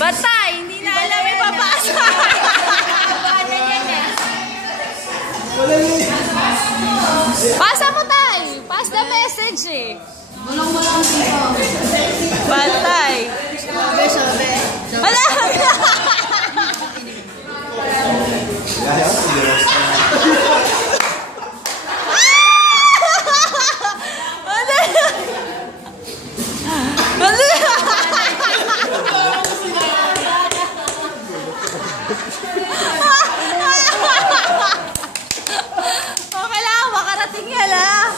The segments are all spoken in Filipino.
Batay, hindi na alam may papasa. Pasa mo tayo. Pass the message eh. Walang dito. Batay. Sabi. Wala. Okay lang, makarating yan ah.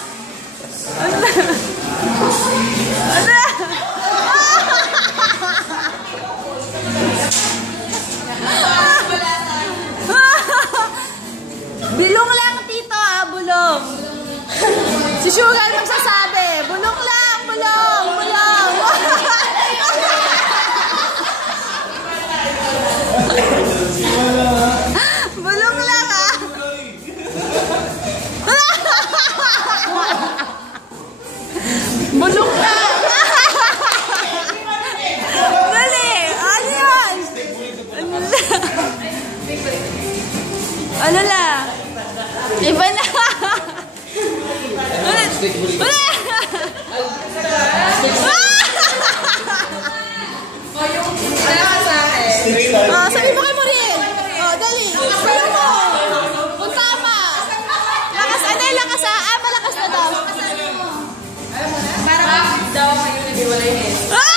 Bulong lang tito ah, bulong. Si Sugar magsasabi, bulong lang, bulong, bulong. Bulong lang ah. Bulong lang. Dali, ano yan? Ano la? Iba na. Sabi mo kay Morel. Dali. Sabi mo. Kung tama. Lakas, ano lakas ah? Malakas na daw. Parang daw kayo nag-iwalay eh.